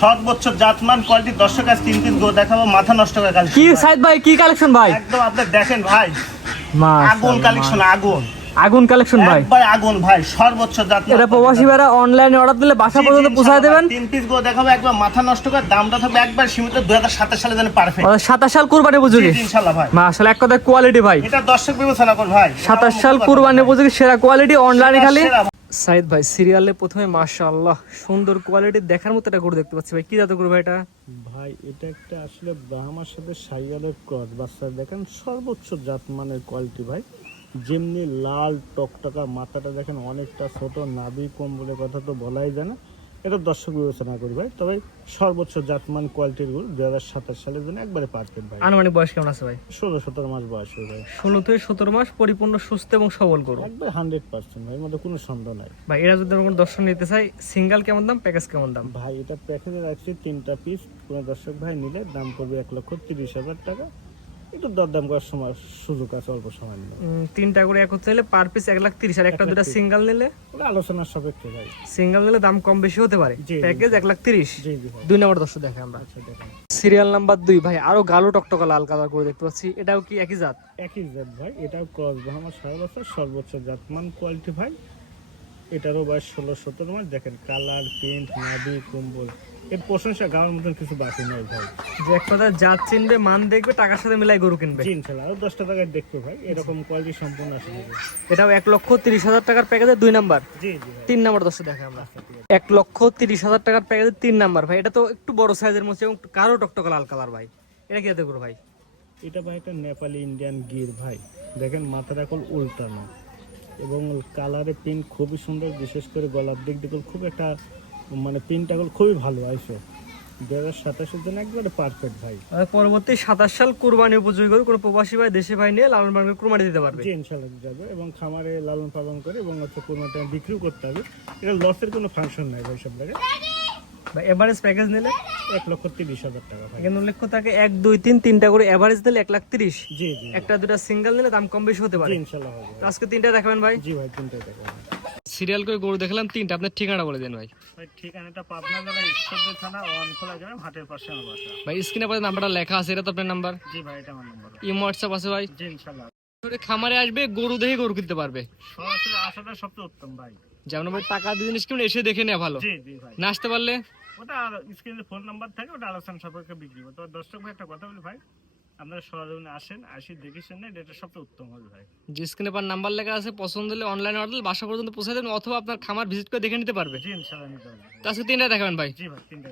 সর্বোচ্চ জাতমান কোয়ালিটি দর্শক আজ 3 পিস গো দেখাবো মাথা নষ্ট করে কালেকশন কি সাইদ ভাই কি কালেকশন ভাই একদম আপনি দেখেন ভাই আগুন কালেকশন আগুন কালেকশন ভাই একবার আগুন ভাই সর্বোচ্চ জাতমান এটা প্রবাসী ভাইরা অনলাইনে অর্ডার দিলে বাসা পর্যন্ত পৌঁছায় দেবেন 3 পিস গো দেখাবো একবার মাথা নষ্ট করে দামটা থাকবে একবার সীমিত 2027 সালে জন্য পারফেক্ট 27 সাল কুরবানি উপযোগী ইনশাআল্লাহ ভাই মাশাআল্লাহ এক কথায় কোয়ালিটি ভাই এটা দর্শক বিবেচনা কর ভাই 27 সাল কুরবানি উপযোগী সেরা কোয়ালিটি অনলাইনে খালি সাইদ ভাই সিরিয়ালে প্রথমে মাশাআল্লাহ সুন্দর কোয়ালিটি দেখার মতো একটা গরু দেখতে পাচ্ছি ভাই কি জাতের গরু ভাই এটা ভাই এটা একটা আসলে ব্রাহ্মার সাথে শাইওয়ালের ক্রস বাচ্চা দেখেন সর্বোচ্চ জাতমানের কোয়ালিটি ভাই যেমনি লাল টকটকা মাথাটা দেখেন অনেকটা ছোট নাভি কম বলে কথা তো বলাই যায় না এটা দর্শক বিবেচনা করি ভাই তবে সর্বোচ্চ জাতমান কোয়ালিটির গরু 2027 সালের জন্য একবারে পারফেক্ট ভাই আনুমানিক বয়স কেমন আছে ভাই 16-17 মাস বয়স ভাই 16 থেকে 17 মাস পরিপূর্ণ সুস্থ এবং সবল গরু একবার 100% ভাই এর মধ্যে কোনো সন্দেহ নাই ভাই এরা যদি কোনো দর্শক নিতে চাই সিঙ্গেল কেমন দাম প্যাকেজ কেমন দাম ভাই এটা প্যাকেজে রাখছি 3টা পিস কোনো দর্শক ভাই নিলে দাম পড়বে 1,30,000 টাকা একটু দরদাম করার সময় সুযোগ আছে অল্প সময় নিলে তিনটা করে এক হচ্ছে পার পিস 1,30,000 আর একটা দুটা সিঙ্গেল নিলে ওটা আলোচনার সাপেক্ষে ভাই সিঙ্গেল নিলে দাম কম বেশি হতে পারে জি, জি। প্যাকেজ 1,30,000 জি জি ভাই দুই নম্বর দর্শক দেখে আমরা আচ্ছা দেখেন সিরিয়াল নাম্বার 2 ভাই আরো গালো টকটকা লাল কালার করে দেখতে পাচ্ছি এটাও কি একই জাত একই জাত ভাই এটাও ক্রস ব্রাহ্মা 6 বছর সর্বোচ্চ জাতমান কোয়ালিটি ভাই এটারও বয়স 16-17 মাস দেখেন কালার প্রিন্ট নাভি কম্বল এর প্রশংসা গাওয়ার মতন কিছু বাকি নাই ভাই যে এক কথা জাত চিনবে মান দেখবে টাকার সাথে মিলাই গরু কিনবে জি ইনশাআল্লাহ আরো 10টা টাকায় দেখতে ভাই এরকম কোয়ালিটি সম্পূর্ণ আসবে এটাও 1,30,000 টাকার প্যাকেজে 2 নাম্বার জি জি ভাই 3 নাম্বার দর্শক দেখে আমরা 1,30,000 টাকার প্যাকেজে 3 নাম্বার ভাই এটা তো একটু বড় সাইজের মধ্যে এবং কারো টকটকা লাল কালার ভাই এটা কি এত গরু ভাই এটা ভাই একটা নেপালি ইন্ডিয়ান গির ভাই দেখেন মাথাটা এখন উল্টানো এবং কালারে প্রিন্ট খুবই সুন্দর বিশেষ করে গলার দিক দিক খুব একটা মানে প্রিন্টটা খুবই ভালো আইসো 2027 জন্য একবারে পারফেক্ট ভাই আর পরবর্তী 27 সাল কুরবানি উপযোগী গরু কোনো প্রবাসী ভাই দেশে ভাই নিয়ে লালন পালন করে কুরবানি দিতে পারবে জি ইনশাআল্লাহ যাবে এবং খামারে লালন পালন করে এবং হচ্ছে কোনো টাইম বিক্রিও করতে হবে এটা লসের কোনো ফাংশন নাই ভাই সব জায়গায় ভাই এভারেজ প্যাকেজ নিলে 1,30,000 টাকা ভাই এখানে উল্লেখ থাকে 1 2 3 তিনটা করে এভারেজ দিলে 1,30,000 জি জি একটা দুটা সিঙ্গেল নিলে দাম কম বেশি হতে পারে জি ইনশাআল্লাহ হবে তো আজকে তিনটা দেখাবেন ভাই জি ভাই তিনটা টাকা সিরিয়াল করে গরু দেখলাম তিনটা আপনার ঠিকানা বলে দেন ভাই ভাই ঠিকানাটা পাবনা জেলা ঈশ্বরদী থানা ওয়ানখোলা গ্রাম হাটের পাশে আমার বাসা ভাই স্ক্রিনে পরে নাম্বারটা লেখা আছে এটা তো আপনার নাম্বার জি ভাই এটা আমার নাম্বার ইমো হোয়াটসঅ্যাপ আছে ভাই জি ইনশাআল্লাহ খামারে আসবে গরু দেখে গরু কিনতে পারবে সরাসরি আসাটা সবচেয়ে উত্তম ভাই যেমন ভাই টাকা দিয়ে জিনিস কিনে এসে দেখে নেওয়া ভালো জি জি ভাই না আসতে পারলে ওটা স্ক্রিনে ফোন নাম্বার থাকে ওটা আলোচনা সাপেক্ষে বিক্রি হবে তো দর্শক ভাই একটা কথা বলি ভাই আপনারা সরজমিনে আসেন আসি দেখেছেন না এটা সবচেয়ে উত্তম হবে ভাই যে স্ক্রিনে পর নাম্বার লেখা আছে পছন্দ হলে অনলাইন অর্ডার বাসা পর্যন্ত পৌঁছে দেন অথবা আপনার খামার ভিজিট করে দেখে নিতে পারবে জি ইনশাআল্লাহ নিতে পারবেন তো আজকে তিনটা দেখাবেন ভাই জি ভাই তিনটা